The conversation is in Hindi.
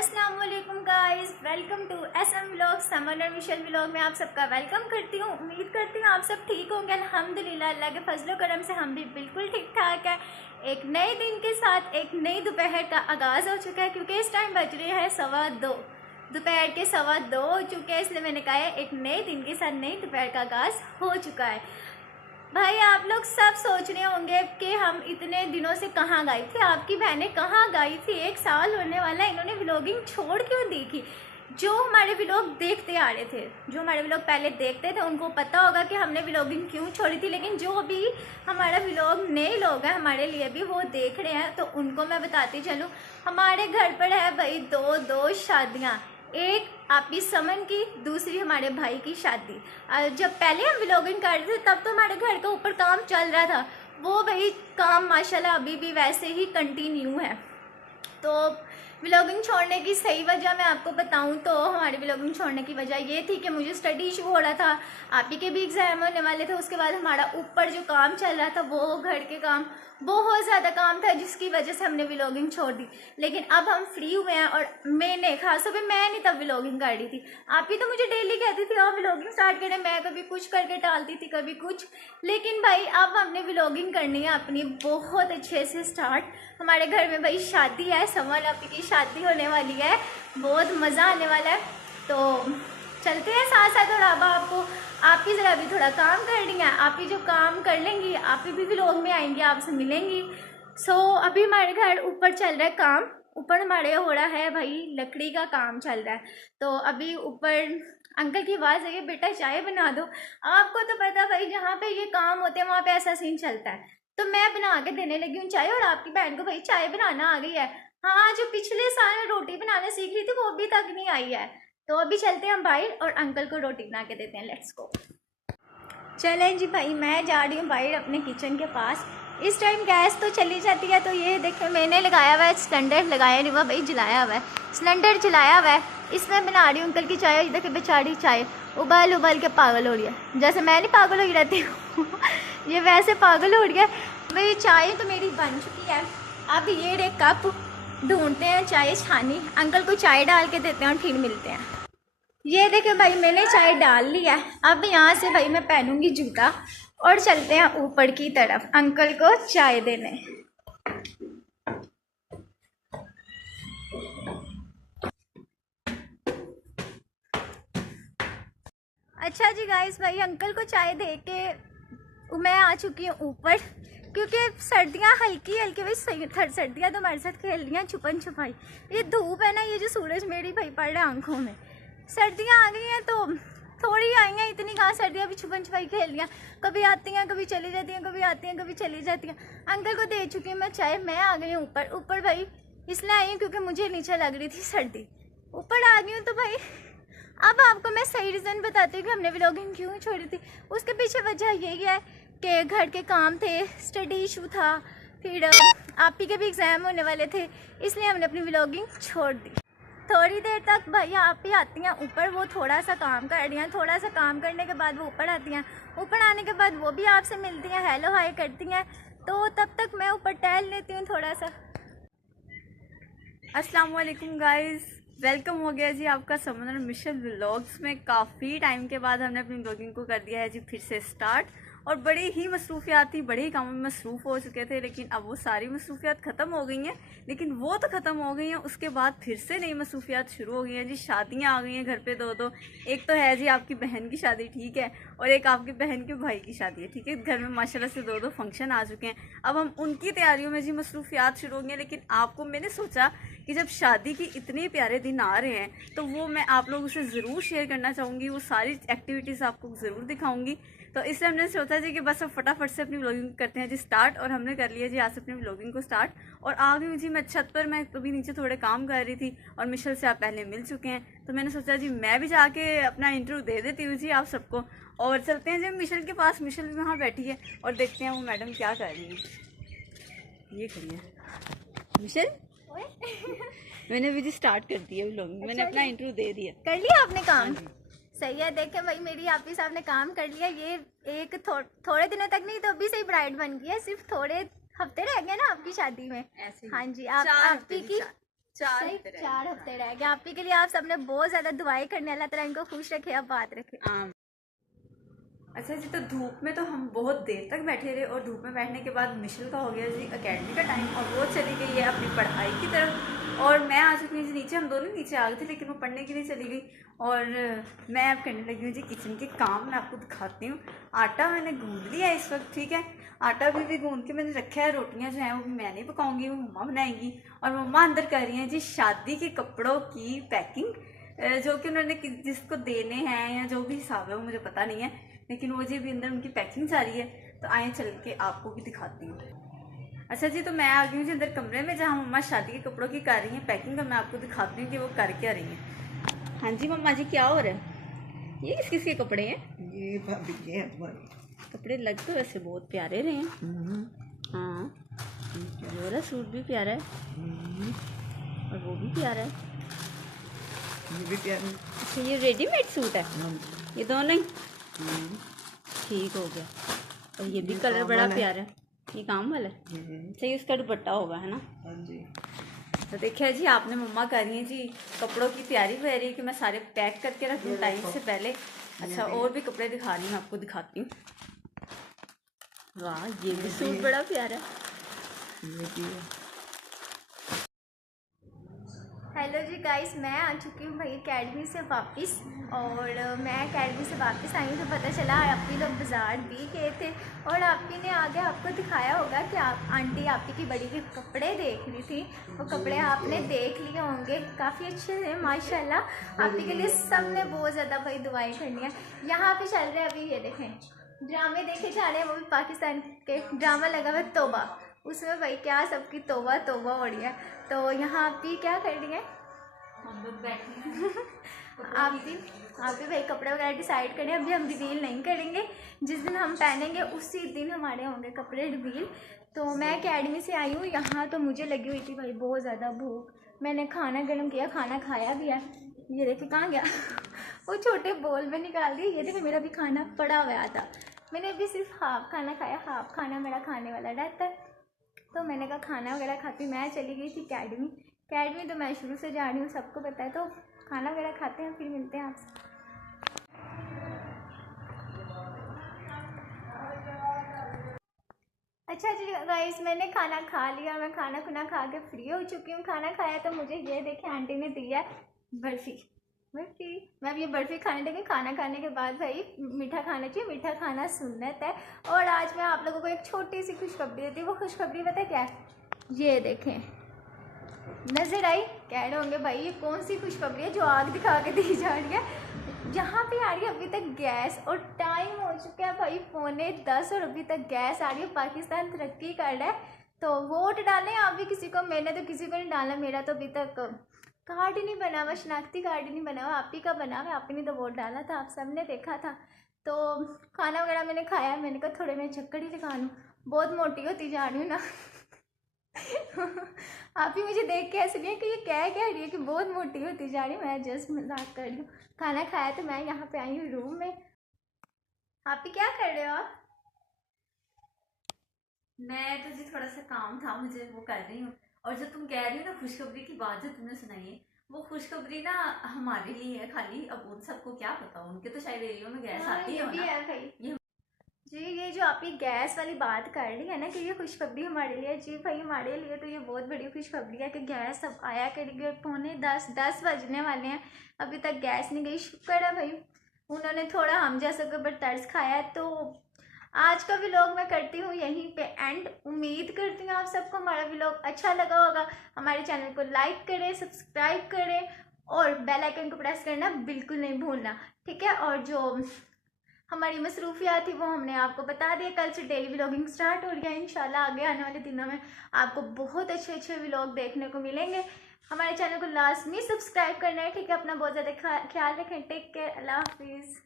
अस्सलाम वालेकुम guys, welcome to SM vlog. Samar और मिशेल व्लॉग में आप सबका वेलकम करती हूँ। उम्मीद करती हूँ आप सब ठीक होंगे। अल्हम्दुलिल्लाह, अल्लाह के फजलो करम से हम भी बिल्कुल ठीक ठाक है। एक नए दिन के साथ एक नई दोपहर का आगाज़ हो चुका है, क्योंकि इस टाइम बज रहे हैं 2:15 दोपहर के 2:15 हो चुके हैं। इसलिए मैंने कहा है एक नए दिन के साथ नई दोपहर का आगाज़ हो चुका है। भाई आप लोग सब सोच रहे होंगे कि हम इतने दिनों से कहाँ गई थी, आपकी बहनें कहाँ गई थी। 1 साल होने वाला है, इन्होंने व्लॉगिंग छोड़ क्यों दी थी। जो हमारे व्लॉग देखते आ रहे थे, जो हमारे व्लॉग पहले देखते थे, उनको पता होगा कि हमने व्लॉगिंग क्यों छोड़ी थी। लेकिन जो अभी हमारा व्लॉग नए लोग हैं, हमारे लिए भी वो देख रहे हैं, तो उनको मैं बताती चलूँ। हमारे घर पर है भाई दो शादियाँ, एक आपकी समन की, दूसरी हमारे भाई की शादी। जब पहले हम व्लॉगिंग कर रहे थे तब तो हमारे घर के ऊपर काम चल रहा था, वो भाई काम माशाल्लाह अभी भी वैसे ही कंटिन्यू है। तो व्लॉगिंग छोड़ने की सही वजह मैं आपको बताऊं तो हमारी व्लॉगिंग छोड़ने की वजह ये थी कि मुझे स्टडी इशू हो रहा था, आप ही के भी एग्ज़ाम होने वाले थे। उसके बाद हमारा ऊपर जो काम चल रहा था, वो घर के काम बहुत ज़्यादा काम था, जिसकी वजह से हमने व्लॉगिंग छोड़ दी। लेकिन अब हम फ्री हुए हैं, और मैंने खास तौर पर मैं नहीं तब व्लॉगिंग कर रही थी। आप ही तो मुझे डेली कहती थी हाँ व्लॉगिंग स्टार्ट करें, मैं कभी कुछ करके टालती थी, कभी कुछ। लेकिन भाई अब हमने व्लॉगिंग करनी है अपनी बहुत अच्छे से स्टार्ट। हमारे घर में भाई शादी है, समर आपी की शादी होने वाली है, बहुत मज़ा आने वाला है। तो चलते हैं साथ साथ। और अब आपको आप ही ज़रा भी थोड़ा काम करनी है, आप ही जो काम कर लेंगी आप ही भी व्लॉग में आएंगी, आपसे मिलेंगी। अभी हमारे घर ऊपर चल रहा है काम, ऊपर हमारे हो रहा है भाई लकड़ी का काम चल रहा है। तो अभी ऊपर अंकल की आवाज़ आई है, बेटा चाय बना दो। आपको तो पता भाई जहाँ पे ये काम होते हैं वहाँ पे ऐसा सीन चलता है। तो मैं बना के देने लगी हूँ चाय, और आपकी बहन को भाई चाय बनाना आ गई है। हाँ, जो पिछले साल रोटी बनाना सीख रही थी वो अभी तक नहीं आई है। तो अभी चलते हैं हम बाहर और अंकल को रोटी बना के देते हैं। Let's go. चलें जी भाई, मैं जा रही हूँ बाहर अपने किचन के पास। इस टाइम गैस तो चली जाती है, तो ये देखें मैंने लगाया हुआ है सिलेंडर, लगाया नहीं हुआ भाई, जलाया हुआ है सिलेंडर, जलाया हुआ है। इसमें बना रही हूँ अंकल की चाय। इधर के बेचारी चाय उबाल उबाल के पागल हो रही है, जैसे मैं नहीं पागल हो ही रहती हूँ ये वैसे पागल हो रही है भाई। चाय तो मेरी बन चुकी है, अब ये रे कप ढूंढते हैं चाय छानी, अंकल को चाय डाल के देते हैं और फिर मिलते हैं। ये देखे भाई मैंने चाय डाल लिया है। अब यहाँ से भाई मैं पहनूंगी जूता और चलते हैं ऊपर की तरफ अंकल को चाय देने। अच्छा जी गाइस, भाई अंकल को चाय दे के मैं आ चुकी हूँ ऊपर, क्योंकि सर्दियाँ हल्की हल्की भाई सर्दियाँ तो हमारे साथ खेल रही हैं छुपन छुपाई। ये धूप है ना, ये जो सूरज मेरी भाई पड़ रहा है आंखों में। सर्दियाँ आ गई हैं तो थोड़ी आई हैं, इतनी कहाँ सर्दियाँ भी छुपन छुपाई खेल रही हैं, कभी आती हैं कभी चली जाती हैं, कभी आती हैं कभी चली जाती हैं। अंकल को दे चुकी हूँ मैं चाय, मैं आ गई हूँ ऊपर। ऊपर भाई इसलिए आई हूँ क्योंकि मुझे नीचे लग रही थी सर्दी, ऊपर आ गई हूँ। तो भाई अब आपको मैं सही रीज़न बताती हूँ कि हमने व्लॉगिंग क्यों छोड़ी थी। उसके पीछे वजह यही है कि घर के काम थे, स्टडी इशू था, फिर आप ही के भी एग्ज़ाम होने वाले थे, इसलिए हमने अपनी व्लॉगिंग छोड़ दी। थोड़ी देर तक भाई आप ही आती हैं ऊपर, वो थोड़ा सा काम कर रही हैं, थोड़ा सा काम करने के बाद वो ऊपर आती हैं। ऊपर आने के बाद वो भी आपसे मिलती हैं, हेलो हाय करती हैं। तो तब तक मैं ऊपर टहल लेती हूँ थोड़ा सा। अस्सलाम वालेकुम गाइस, वेलकम हो गया जी आपका समन और मिशेल व्लॉग्स में। काफ़ी टाइम के बाद हमने अपनी व्लॉगिंग को कर दिया है जी फिर से स्टार्ट, और बड़ी ही मसरूफियात थी, बड़े ही कामों में मसरूफ़ हो चुके थे। लेकिन अब वो सारी मसरूफियात ख़त्म हो गई हैं, लेकिन वो तो ख़त्म हो गई हैं, उसके बाद फिर से नई मसरूफियात शुरू हो गई हैं जी। शादियाँ आ गई हैं घर पे दो। एक तो है जी आपकी बहन की शादी, ठीक है, और एक आपकी बहन के भाई की शादी है, ठीक है। घर में माशाल्लाह से दो फंक्शन आ चुके हैं। अब हम उनकी तैयारियों में जी मसरूफियात शुरू हो गई हैं। लेकिन आपको मैंने सोचा कि जब शादी के इतने प्यारे दिन आ रहे हैं तो वो मैं आप लोगों से ज़रूर शेयर करना चाहूँगी, वो सारी एक्टिविटीज़ आपको ज़रूर दिखाऊंगी। तो इसलिए हमने सोचा जी कि बस अब फटाफट से अपनी व्लॉगिंग करते हैं जी स्टार्ट, और हमने कर लिया जी आज से अपनी व्लॉगिंग को स्टार्ट। और आ गई जी मैं छत पर, मैं कभी नीचे थोड़े काम कर रही थी, और मिशेल से आप पहले मिल चुके हैं, तो मैंने सोचा जी मैं भी जाके अपना इंटरव्यू दे देती हूँ जी आप सबको। और चलते हैं जी मिशेल के पास, मिशेल भी वहाँ बैठी है, और देखते हैं वो मैडम क्या कर रही है। ये खड़ी है मिशेल मैंने भी जी स्टार्ट कर दिया व्लॉगिंग, मैंने अपना इंटरव्यू दे दिया। कर लिया आपने काम? सही है। देखें भाई मेरी आपी साहब ने काम कर लिया। ये एक थोड़े दिनों तक नहीं तो अभी से ही ब्राइड बन गई है, सिर्फ थोड़े हफ्ते रह गए ना आपकी शादी में। ऐसे ही। हाँ जी, आपी की सिर्फ 4 हफ्ते रह गए आप ही के लिए। आप सबने बहुत ज़्यादा दुआएं करने, अल्लाह ताला इनको खुश रखे, अब बात रखे। अच्छा जी, तो धूप में तो हम बहुत देर तक बैठे रहे और धूप में बैठने के बाद मिशेल का हो गया जी एकेडमी का टाइम और वो चली गई है अपनी पढ़ाई की तरफ और मैं आ चुकी हूँ जी नीचे। हम दोनों नीचे आ गए थे लेकिन वो पढ़ने के लिए चली गई और मैं अब करने लगी हूँ जी किचन के काम। मैं आपको दिखाती हूँ। आटा मैंने गूंद लिया इस वक्त, ठीक है। आटा भी गूंद के मैंने रखा है। रोटियाँ जो हैं वो भी मैं नहीं पकाऊंगी, वो मम्मा बनाएंगी। और मम्मा अंदर कर रही हैं जी शादी के कपड़ों की पैकिंग, जो कि उन्होंने जिसको देने हैं या जो भी हिसाब है वो मुझे पता नहीं है, लेकिन वो जी भी अंदर उनकी पैकिंग जा रही है। तो आए चल के आपको भी दिखाती हूँ। अच्छा जी, तो मैं आ गई हूँ जी अंदर कमरे में जहाँ मम्मा शादी के कपड़ों की कर रही हैं पैकिंग। और मैं आपको दिखाती हूँ कि वो कर क्या रही हैं। हाँ जी मम्मा जी, क्या हो रहा है? ये किस किसके कपड़े हैं? ये भाभी के हैं तुम्हारे कपड़े लग तो वैसे बहुत प्यारे रहे हैं। हाँ, वो वाला सूट भी प्यारा है और वो भी प्यारा है। ये भी प्यारे। अच्छा, ये रेडीमेड सूट है ये दोनों ही? ठीक हो गया। और ये भी कलर बड़ा प्यारा है। ये काम वाला है। सही, उसका दुपट्टा होगा, है ना? हाँ जी। तो देखिए जी, आपने मम्मा कर रही है जी कपड़ों की तैयारी हो रही है कि मैं सारे पैक करके रख दूँ टाइम से पहले। अच्छा, और भी कपड़े दिखा रही हूँ, आपको दिखाती हूँ। वाह, ये भी सूट बड़ा प्यारा है। ये भी है। हेलो जी गाइस, मैं आ चुकी हूँ भाई एकेडमी से वापस। और मैं एकेडमी से वापस आई हूँ तो पता चला आप ही लोग बाज़ार भी गए थे और आप ही ने आगे आपको दिखाया होगा कि आप आंटी आप ही की बड़ी के कपड़े देख रही थी। वो कपड़े आपने देख लिए होंगे, काफ़ी अच्छे थे माशाल्लाह। आप ही के लिए सब ने बहुत ज़्यादा भाई दुआएं करनी है। यहाँ पे चल रहे हैं अभी, ये देखें ड्रामे देखे जा रहे हैं, वो भी पाकिस्तान के ड्रामा लगा हुआ है तौबा। उसमें भाई क्या सबकी तौबा तौबा हो रही है। तो यहाँ आप भी क्या कर रही हैं? हम लोग बैठे हैं। आप भी भाई कपड़े वगैरह डिसाइड करें। अभी हम रिवील नहीं करेंगे, जिस दिन हम पहनेंगे उसी दिन हमारे होंगे कपड़े रिवील। तो मैं एकेडमी से आई हूँ यहाँ, तो मुझे लगी हुई थी भाई बहुत ज़्यादा भूख। मैंने खाना गर्म किया, खाना खाया भी है। ये देखिए कहाँ गया वो छोटे बोल में निकाल दिया। ये देखिए मेरा भी खाना पड़ा हुआ था। मैंने अभी सिर्फ हाफ खाना खाया, हाफ खाना मेरा खाने वाला रहता है। तो मैंने कहा खाना वगैरह खाती मैं चली गई थी एकेडमी तो मैं शुरू से जा रही हूँ, सबको पता है। तो खाना वगैरह खाते हैं, फिर मिलते हैं आपसे। अच्छा जी गाइस, मैंने खाना खा लिया। मैं खाना खुना खा के फ्री हो चुकी हूँ। खाना खाया तो मुझे ये देखे आंटी ने दिया बर्फ़ी। मैं अब ये बर्फ़ी खाने लगी। खाना खाने के बाद भाई मीठा खाना चाहिए, मीठा खाना सुन्नत है। और आज मैं आप लोगों को एक छोटी सी खुशखबरी देती हूँ। वो खुशखबरी पता है क्या है? ये देखें, नज़र आई? कह रहे होंगे भाई ये कौन सी खुशखबरी है जो आग दिखा के दी जा रही है। जहाँ पे आ रही है अभी तक गैस, और टाइम हो चुका है भाई 9:45 और अभी तक गैस आ रही है। पाकिस्तान तरक्की कर रहा है। तो वोट डालें आप भी किसी को। मैंने तो किसी को नहीं डाला, मेरा तो अभी तक कार्ड ही नहीं बना हुआ, शनाख्ती कार्ड ही नहीं बना हुआ। आप ही का बना हुआ, आप ही ने तो वोट डाला था, आप सब ने देखा था। तो खाना वगैरह मैंने खाया। मैंने कहा थोड़े मैं चक्कर ही लगा लूँ, बहुत मोटी होती जा रही हूँ ना आप ही मुझे देख के ऐसे नहीं है कि ये क्या रही है कि बहुत मोटी होती जा रही है। मैं जस्ट मजाक कर रही हूँ। खाना खाया तो मैं यहाँ पे आई हूँ रूम में। आप ही क्या कर रहे हो? आप मैं तो जी थोड़ा सा काम था मुझे, वो कर रही हूँ। और जो तुम कह रही हो ना खुशखबरी की बात जो तुमने सुनाई है, वो खुशखबरी ना हमारे लिए है खाली। अब उन सबको क्या पता, उनके तो शायद एरिया में गैस आती है ना। है भाई जी। ये जो आप ये गैस वाली बात कर रही है ना कि ये खुशखबरी हमारे लिए, जी भाई हमारे लिए तो ये बहुत बड़ी खुशखबरी है कि गैस अब आया करेगी। और 9:45 बजने वाले हैं, अभी तक गैस नहीं गई। शुक्र है भाई उन्होंने थोड़ा हम जैसे के ऊपर तरस खाया है। तो आज का व्लॉग मैं करती हूँ यहीं पे एंड। उम्मीद करती हूँ आप सबको हमारा व्लॉग अच्छा लगा होगा। हमारे चैनल को लाइक करें, सब्सक्राइब करें और बेल आइकन को प्रेस करना बिल्कुल नहीं भूलना, ठीक है। और जो हमारी मसरूफियात थी वो हमने आपको बता दिया। कल से डेली व्लॉगिंग स्टार्ट हो रही है इंशाल्लाह। आगे आने वाले दिनों में आपको बहुत अच्छे व्लॉग देखने को मिलेंगे। हमारे चैनल को लाजमी सब्सक्राइब करना है, ठीक है। अपना बहुत ज़्यादा ख्याल रखें। टेक केयर, अल्लाह हाफिज़।